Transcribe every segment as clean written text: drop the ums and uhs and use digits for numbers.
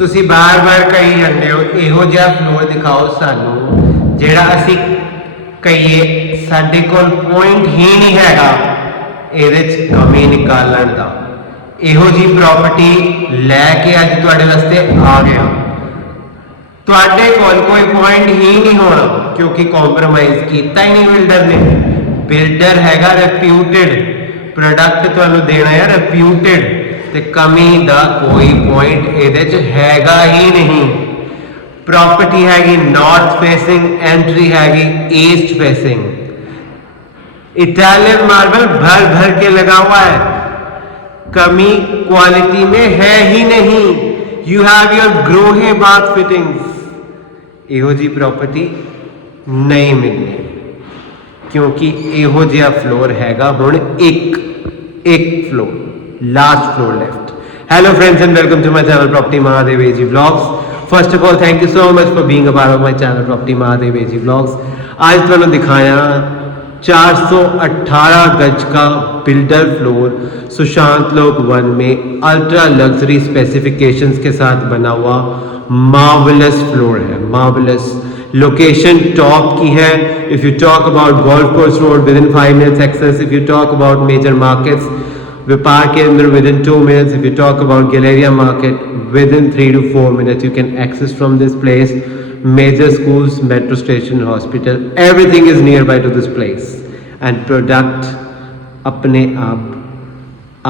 ਤੁਸੀਂ ਬਾਰ-ਬਾਰ ਕਹੀ ਜਾਂਦੇ ਹੋ ਇਹੋ ਜਿਹਾ ਫਲੋਰ ਦਿਖਾਓ ਸਾਨੂੰ ਜਿਹੜਾ ਅਸੀਂ ਕਹੀਏ ਸਾਡੇ ਕੋਲ ਪੁਆਇੰਟ ਹੀ ਨਹੀਂ ਹੈਗਾ ਇਹਦੇ 'ਚ ਕਮੀ ਨਿਕਾਲਣ ਦਾ। ਇਹੋ ਜੀ ਪ੍ਰਾਪਰਟੀ ਲੈ ਕੇ ਅੱਜ ਤੁਹਾਡੇ ਵਾਸਤੇ ਆ ਗਿਆ। ਤੁਹਾਡੇ ਕੋਲ ਕੋਈ ਪੁਆਇੰਟ ਹੀ ਨਹੀਂ ਹੋਣਾ ਕਿਉਂਕਿ ਕੰਪਰੋਮਾਈਜ਼ ਕੀਤਾ ਹੀ ਨਹੀਂ ਬਿਲਡਰ ਨੇ। ਬਿਲਡਰ ਹੈਗਾ ਰੈਪਿਊਟਡ, ਪ੍ਰੋਡਕਟ ਤੁਹਾਨੂੰ ਦੇਣਾ ਹੈ ਰੈਪਿਊਟਡ, ਤੇ ਕਮੀ ਦਾ ਕੋਈ ਪੁਆਇੰਟ ਇਹਦੇ 'ਚ ਹੈਗਾ ਹੀ ਨਹੀਂ। प्रॉपर्टी हैगी नॉर्थ फेसिंग, एंट्री हैगी ईस्ट फेसिंग, इटालियन मार्बल भर भर के लगा हुआ है, कमी क्वालिटी में है ही नहीं। You have your Grohe bath fittings. इहो जी प्रॉपर्टी नहीं मिलनी क्योंकि इहो जिहा फ्लोर हैगा हुण एक floor, last floor left. Hello friends and welcome to my channel property Mahadev AG vlogs. First of all thank you so much for being a part of my channel property Mahadev AG vlogs. आज तुहानू दिखाया 418 गज का builder floor Sushant Lok 1 में ultra luxury specifications के साथ बना हुआ मार्वलस फ्लोर है। मार्वलस लोकेशन टॉप की है। If you talk about golf course road within 5 minutes access, if you talk about major markets व्यापार केंद्र within 2 minutes, if you talk about Galleria market within 3 to 4 minutes you can access from this place major schools, metro station, hospital, everything is nearby to this place and product अपने आप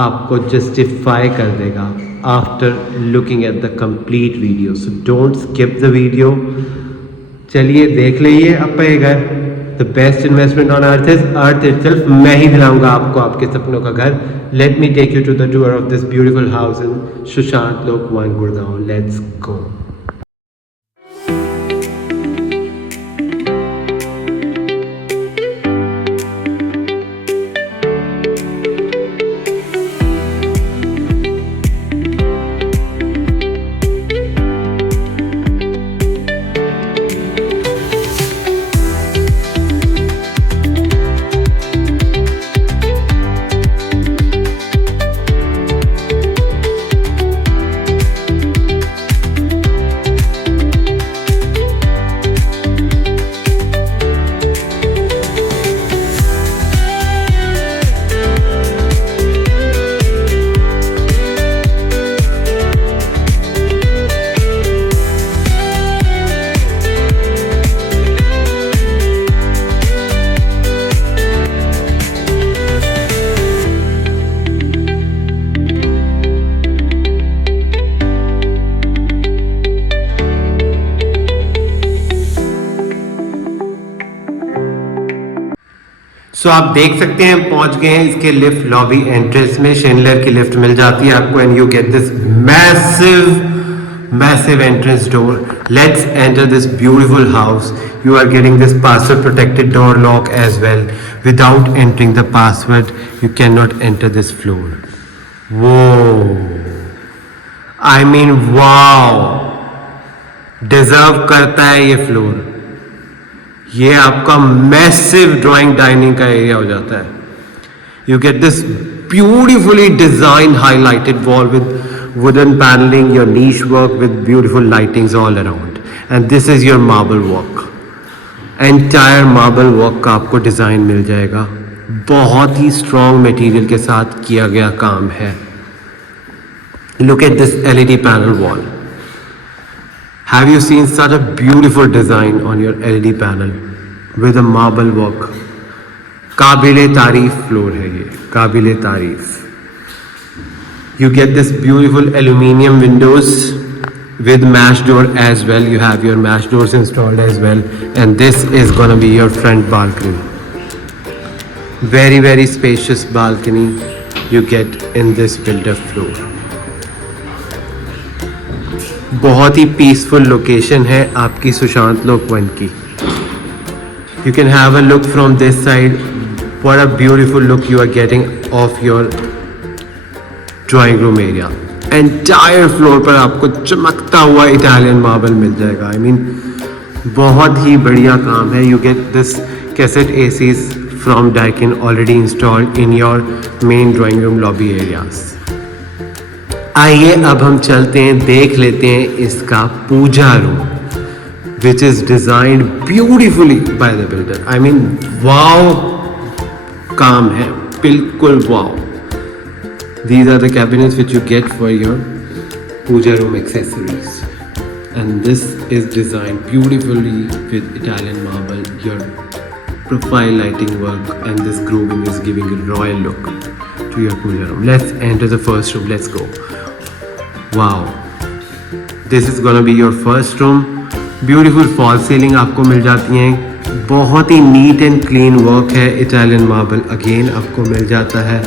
आपको justify कर देगा after looking at the complete video, so don't skip the video। चलिए देख लीजिए आप ये घर। The best investment on earth is earth itself। मैं ही दिलाऊंगा आपको आपके सपनों का घर। Let me take you to the tour of this beautiful house in Sushant Lok 1 Gurgaon। Let's go। सो आप देख सकते हैं पहुंच गए हैं इसके लिफ्ट लॉबी एंट्रेंस में। शिनलर की लिफ्ट मिल जाती है आपको and you get this massive entrance door. Let's enter this beautiful house. You are getting this password protected door lock as well. Without entering the password you can not enter this floor. वो I mean wow, deserve करता है ये फ्लोर। ये आपका massive drawing dining का एरिया हो जाता है। You get this beautifully design highlighted wall with wooden panelling, your niche work with beautiful lightings all around and this is your marble walk. Entire marble walk का आपको डिजाइन मिल जाएगा। बहुत ही स्ट्रॉन्ग मटेरियल के साथ किया गया काम है। Look at this LED panel wall. Have you seen such a beautiful design on your LED panel with a marble work? काबिले तारीफ फ्लोर है ये, काबिले तारीफ। You get this beautiful aluminium windows with mesh door as well. You have your mesh doors installed as well, and this is gonna be your front balcony. Very very spacious balcony you get in this builder floor। बहुत ही peaceful location है आपकी सुशांत लोक 1 की। You can have a look from this side. What a beautiful look you are getting of your drawing room area. Entire floor पर आपको चमकता हुआ Italian marble मिल जाएगा। I mean बहुत ही बढ़िया काम है। You get this cassette ACs from Daikin already installed in your main drawing room lobby areas। आइए अब हम चलते हैं, देख लेते हैं इसका पूजा room, which is designed beautifully by the builder. I mean, wow, काम है, बिल्कुल wow. These are the cabinets which you get for your puja room accessories, and this is designed beautifully with Italian marble. Your profile lighting work and this grooving is giving a royal look to your puja room. Let's enter the first room. Let's go. Wow, this is gonna be your first room. Beautiful fall ceiling आपको मिल जाती हैं, बहुत ही neat and clean work है, Italian marble again आपको मिल जाता है.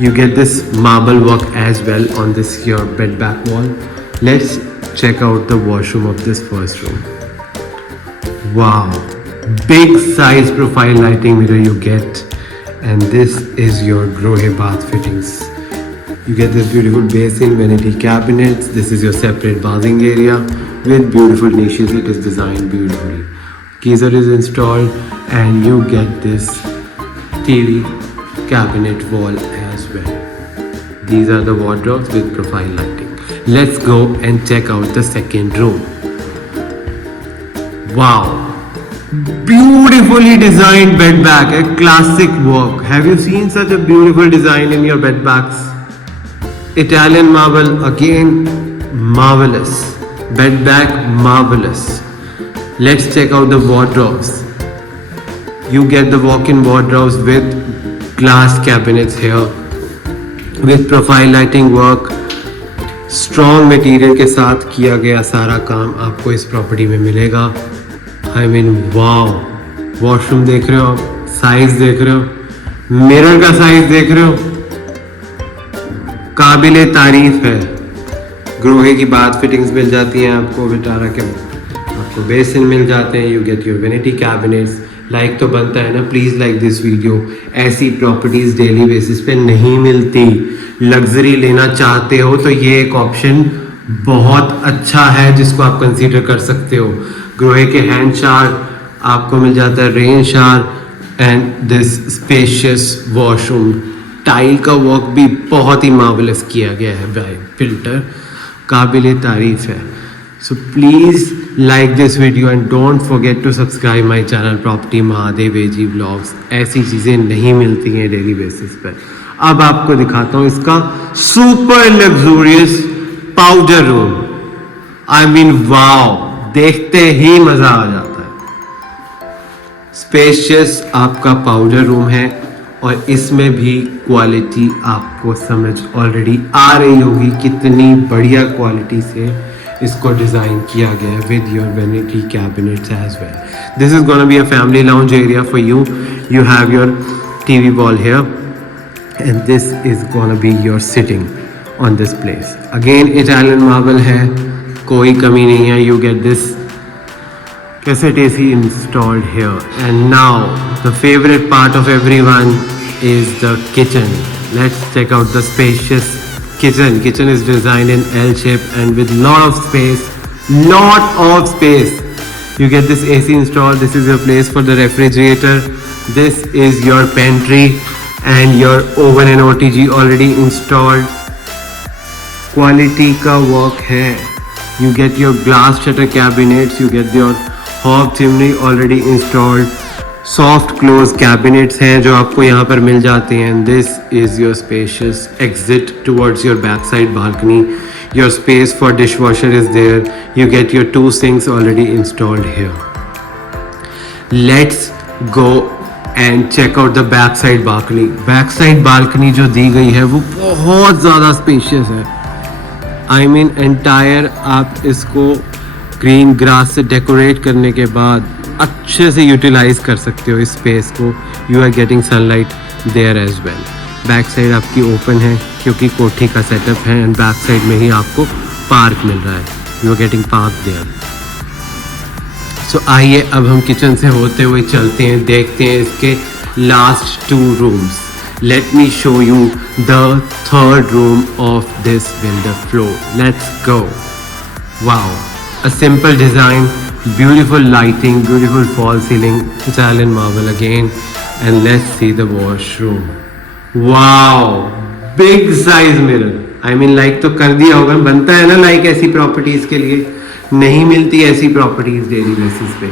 You get this marble work as well on this your bed back wall. Let's check out the washroom of this first room. Wow, big size profile lighting mirror you get, and this is your Grohe bath fittings. You get this beautiful basin, vanity cabinets. This is your separate bathing area with beautiful niches. It is designed beautifully. Geyser is installed, and you get this TV cabinet wall as well. These are the wardrobes with profile lighting. Let's go and check out the second room. Wow, beautifully designed bed back, a classic work. Have you seen such a beautiful design in your bed backs? Italian marble again, marvelous. Bed back, marvelous. Let's check out the wardrobes. You get the walk-in wardrobes with glass cabinets here, with profile lighting work. Strong material के साथ किया गया सारा काम आपको इस प्रॉपर्टी में मिलेगा. I mean, wow. वॉशरूम देख रहे हो आप, साइज देख रहे हो, मिरर का साइज देख रहे हो, काबिले तारीफ है. ग्रोहे की बाथ फिटिंग्स मिल जाती हैं आपको, विटारा के आपको बेसिन मिल जाते हैं. You get your vanity cabinets. Like तो बनता है ना, प्लीज़ लाइक दिस वीडियो. ऐसी प्रॉपर्टीज़ डेली बेसिस पे नहीं मिलती. लग्जरी लेना चाहते हो तो ये एक ऑप्शन बहुत अच्छा है जिसको आप कंसीडर कर सकते हो. ग्रोहे के हैंड शार आपको मिल जाता है, रेन शार, and this spacious washroom. Tile का वर्क भी बहुत ही मार्वलस किया गया है बाय बिल्डर, काबिले तारीफ है. So please like this video and don't forget to subscribe my channel property Mahadev AG vlogs. ऐसी चीज़ें नहीं मिलती हैं डेली बेसिस पर. अब आपको दिखाता हूँ इसका super luxurious powder room. I mean wow, देखते ही मज़ा आ जाता है. स्पेशियस आपका पाउडर रूम है, और इसमें भी क्वालिटी आपको समझ ऑलरेडी आ रही होगी कितनी बढ़िया क्वालिटी से इसको डिज़ाइन किया गया है with your vanity cabinets as well. This is gonna be a family lounge area for you. You have your TV wall here, and this is gonna be your sitting on this place. Again Italian marble है, कोई कमी नहीं है. You get this cassette AC installed here. And now the favorite part of everyone is the kitchen. Let's check out the spacious kitchen. Kitchen is designed in L shape and with lot of space. You get this AC installed. This is your place for the refrigerator. This is your pantry and your oven and OTG already installed. Quality का work है. You get your glass shutter cabinets. You get your hob chimney already installed. Soft close cabinets हैं जो आपको यहाँ पर मिल जाते हैं. This is your spacious exit towards your backside balcony. Your space for dishwasher is there. You get your 2 sinks already installed here. Let's go and check out the backside balcony. Backside balcony जो दी गई है वो बहुत ज़्यादा spacious है. I mean entire आप इसको green grass से डेकोरेट करने के बाद अच्छे से यूटिलाइज कर सकते हो इस स्पेस को. You are getting sunlight there as well. Back side आपकी ओपन है क्योंकि कोठी का सेटअप है, एंड बैक साइड में ही आपको पार्क मिल रहा है. You are getting park there. So आइए अब हम किचन से होते हुए चलते हैं, देखते हैं इसके लास्ट 2 rooms. Let me show you the third room of this builder floor. Let's go. Wow, a simple design, beautiful lighting, beautiful fall ceiling, Italian marble again, and let's see the washroom. Wow, big size mirror. I mean like तो कर दिया होगा, बनता है ना लाइक ऐसी प्रॉपर्टीज के लिए, नहीं मिलती ऐसी प्रॉपर्टीज डेली बेसिस पे.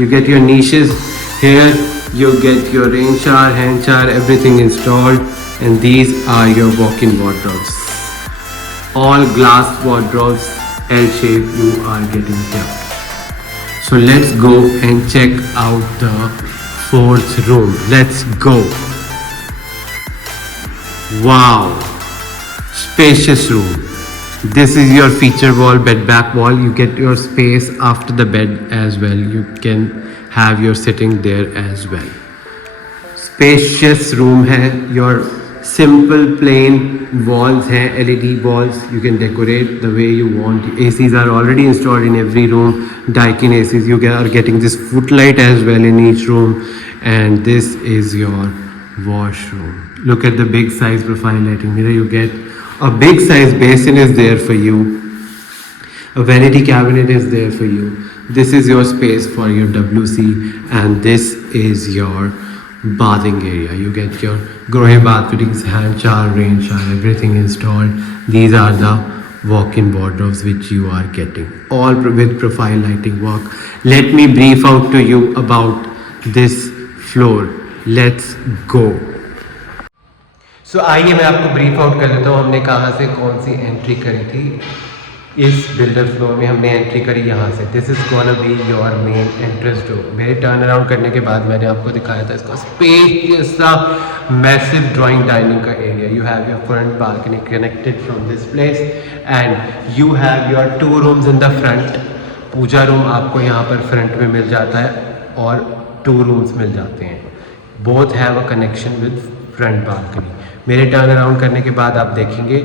You get your niches here, you get your rain shower, hand shower, everything installed, and these are your walk-in wardrobes. All glass wardrobes, L shape you are getting here. So let's go and check out the fourth room. Let's go. Wow, spacious room. This is your feature wall, bed back wall. You get your space after the bed as well. You can have your sitting there as well. Spacious room है, your simple plain walls हैं, LED walls. You can decorate the way you want. ACs are already installed in every room. Daikin ACs. You are getting this footlight as well in each room, and this is your washroom. Look at the big size profile lighting mirror. You get a big size basin is there for you. A vanity cabinet is there for you. This is your space for your WC, and this is your bathing area. You get your Grohe bath fittings, hand shower, rain shower, everything installed. These are the walk-in wardrobes which you are getting, all with profile lighting work. Let me brief out to you about this floor. Let's go. So आइए मैं आपको brief out कर देता हूँ हमने कहाँ से कौन सी एंट्री करी थी. इस बिल्डर फ्लोर में हमने एंट्री करी यहाँ से. This is gonna be your main entrance door. मेरे टर्न अराउंड करने के बाद मैंने आपको दिखाया था इसका स्पेशियस सा मैसिव ड्राइंग डाइनिंग का area. You have your front balcony connected from this place, and you have your 2 rooms in the front. Puja room आपको यहाँ पर फ्रंट में मिल जाता है और 2 रूम्स मिल जाते हैं. Both have a connection with front balcony. मेरे टर्न अराउंड करने के बाद आप देखेंगे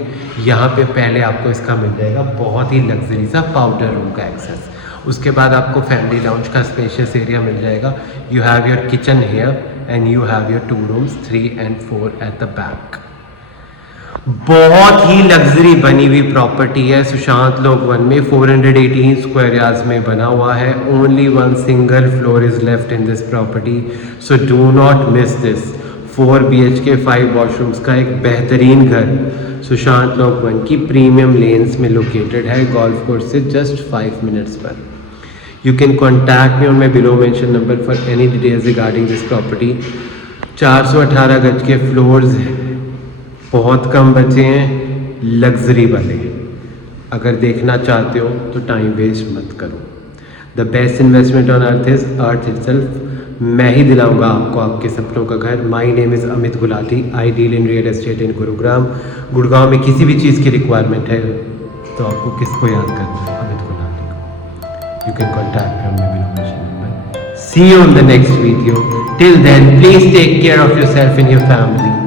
यहाँ पे पहले आपको इसका मिल जाएगा बहुत ही लग्जरी सा पाउडर रूम का एक्सेस. उसके बाद आपको फैमिली लाउंज का स्पेशियस एरिया मिल जाएगा. You have your kitchen here and you have your 2 रूम्स 3 and 4 एट द बैक. बहुत ही लग्जरी बनी हुई प्रॉपर्टी है. सुशांत लोक 1 में 418 स्क्वायर यार्ड्स में बना हुआ है. ओनली 1 single floor is left in this property, so do not miss this. 4 BHK 5 वॉशरूम्स का एक बेहतरीन घर सुशांत लोक 1 की प्रीमियम लेन्स में लोकेटेड है, गोल्फ कोर्स से जस्ट 5 मिनट्स पर. You can contact me on my below mention number for any details regarding this property. 418 गज के फ्लोर्स हैं, बहुत कम बचे हैं, लग्जरी वाले हैं. अगर देखना चाहते हो तो टाइम वेस्ट मत करो. The best investment on earth is earth itself. मैं ही दिलाऊंगा आपको आपके सपनों का घर. My name is Amit Gulati. I deal in real estate इन गुरुग्राम. गुड़गांव में किसी भी चीज़ की रिक्वायरमेंट है तो आपको किसको याद करना है? अमित गुलाटी को. You can contact me on my below mention number. See you on the next video. Till then please take care of yourself and your family.